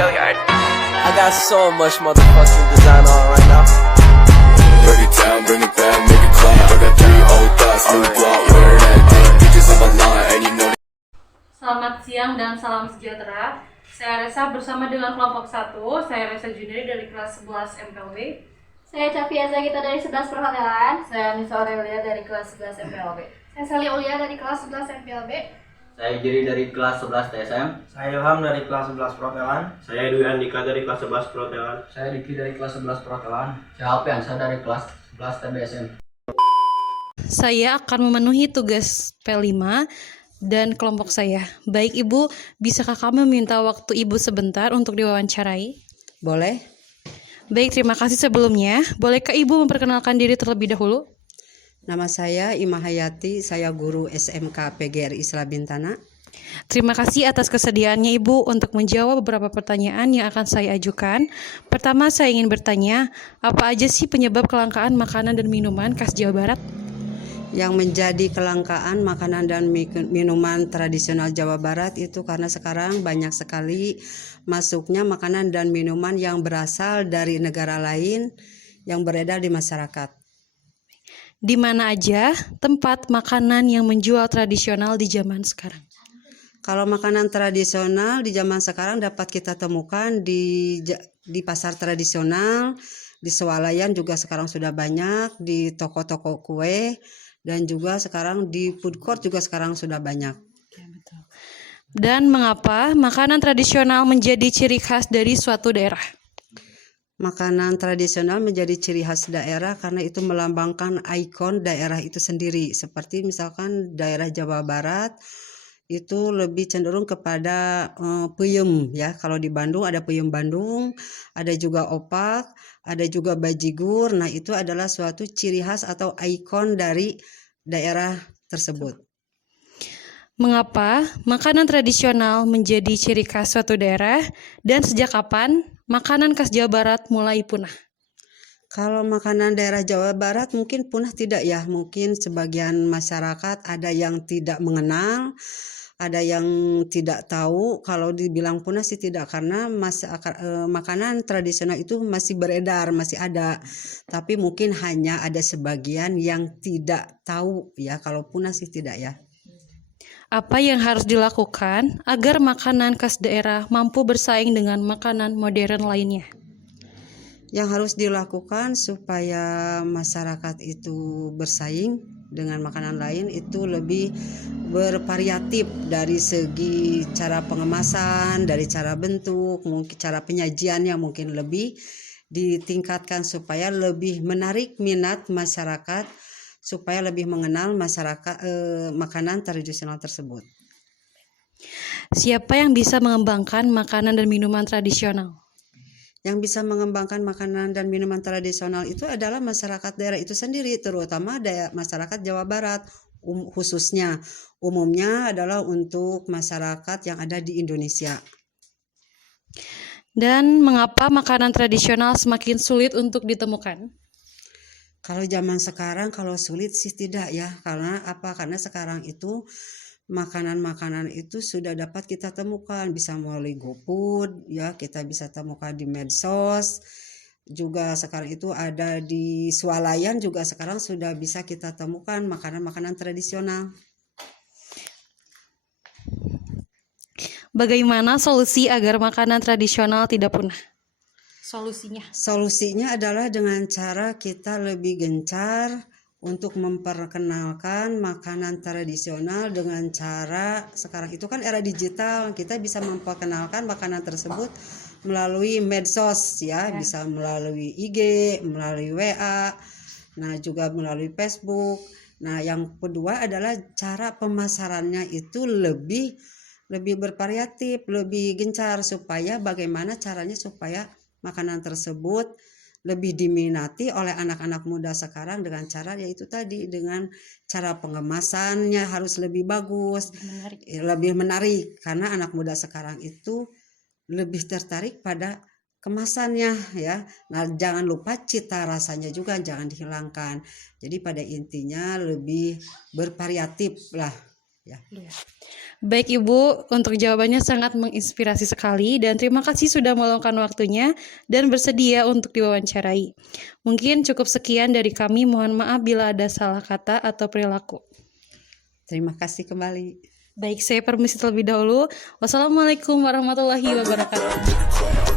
I got so much motherfucking design on right now. Break it down, bring it back, make it clap. I got 3 old thoughts, new block, wear that thing. Bitches on my line, and you know. Selamat siang dan salam sejahtera. Saya Resa bersama dengan kelompok 1. Saya Resa Juneri dari kelas 11 MPLB. Saya Cafia Zagita dari 11 Perhotelan. Saya Nisa Aurelia dari kelas 11 MPLB. Saya Sally Aulia dari kelas 11 MPLB. Saya Jiri dari kelas 11 TSM. Saya Ilham dari kelas 11 Perhotelan. Saya Dwi Andika dari kelas 11 Perhotelan. Saya Diki dari kelas 11 Perhotelan. Saya Alpian, saya dari kelas 11 TBSM. Saya akan memenuhi tugas P5 dan kelompok saya. Baik Ibu, bisakah kami meminta waktu Ibu sebentar untuk diwawancarai? Boleh. Baik, terima kasih sebelumnya. Bolehkah Ibu memperkenalkan diri terlebih dahulu? Nama saya Ima Hayati, saya guru SMK PGRI Islam Bintana. Terima kasih atas kesediaannya Ibu untuk menjawab beberapa pertanyaan yang akan saya ajukan. Pertama, saya ingin bertanya, apa aja sih penyebab kelangkaan makanan dan minuman khas Jawa Barat? Yang menjadi kelangkaan makanan dan minuman tradisional Jawa Barat itu karena sekarang banyak sekali masuknya makanan dan minuman yang berasal dari negara lain yang beredar di masyarakat. Di mana aja tempat makanan yang menjual tradisional di zaman sekarang? Kalau makanan tradisional di zaman sekarang dapat kita temukan di pasar tradisional, di swalayan juga sekarang sudah banyak, di toko-toko kue, dan juga sekarang di food court juga sekarang sudah banyak. Dan mengapa makanan tradisional menjadi ciri khas dari suatu daerah? Makanan tradisional menjadi ciri khas daerah karena itu melambangkan ikon daerah itu sendiri. Seperti misalkan daerah Jawa Barat itu lebih cenderung kepada peyem ya. Kalau di Bandung ada peyem Bandung, ada juga opak, ada juga bajigur. Nah, itu adalah suatu ciri khas atau ikon dari daerah tersebut. Mengapa makanan tradisional menjadi ciri khas suatu daerah dan sejak kapan makanan khas Jawa Barat mulai punah? Kalau makanan daerah Jawa Barat mungkin punah tidak ya, mungkin sebagian masyarakat ada yang tidak mengenal, ada yang tidak tahu. Kalau dibilang punah sih tidak, karena makanan tradisional itu masih beredar, masih ada. Tapi mungkin hanya ada sebagian yang tidak tahu ya, kalau punah sih tidak ya. Apa yang harus dilakukan agar makanan khas daerah mampu bersaing dengan makanan modern lainnya? Yang harus dilakukan supaya masyarakat itu bersaing dengan makanan lain itu lebih bervariatif dari segi cara pengemasan, dari cara bentuk, mungkin cara penyajiannya mungkin lebih ditingkatkan supaya lebih menarik minat masyarakat, supaya lebih mengenal masyarakat makanan tradisional tersebut. Siapa yang bisa mengembangkan makanan dan minuman tradisional? Yang bisa mengembangkan makanan dan minuman tradisional itu adalah masyarakat daerah itu sendiri, terutama masyarakat Jawa Barat khususnya. Umumnya adalah untuk masyarakat yang ada di Indonesia. Dan mengapa makanan tradisional semakin sulit untuk ditemukan? Kalau zaman sekarang kalau sulit sih tidak ya, karena apa? Karena sekarang itu makanan-makanan itu sudah dapat kita temukan, bisa melalui GoFood ya, kita bisa temukan di medsos. Juga sekarang itu ada di swalayan juga sekarang sudah bisa kita temukan makanan-makanan tradisional. Bagaimana solusi agar makanan tradisional tidak punah? Solusinya adalah dengan cara kita lebih gencar untuk memperkenalkan makanan tradisional dengan cara sekarang itu kan era digital, kita bisa memperkenalkan makanan tersebut melalui medsos ya, bisa melalui IG, melalui WA, nah juga melalui Facebook. Nah, yang kedua adalah cara pemasarannya itu lebih bervariatif, lebih gencar, supaya bagaimana caranya supaya makanan tersebut lebih diminati oleh anak-anak muda sekarang dengan cara yaitu tadi, dengan cara pengemasannya harus lebih bagus, lebih menarik, karena anak muda sekarang itu lebih tertarik pada kemasannya ya. Nah, jangan lupa cita rasanya juga jangan dihilangkan. Jadi pada intinya lebih bervariatif lah ya. Baik Ibu, untuk jawabannya sangat menginspirasi sekali dan terima kasih sudah meluangkan waktunya dan bersedia untuk diwawancarai. Mungkin cukup sekian dari kami, mohon maaf bila ada salah kata atau perilaku. Terima kasih kembali. Baik, saya permisi terlebih dahulu. Wassalamualaikum warahmatullahi wabarakatuh.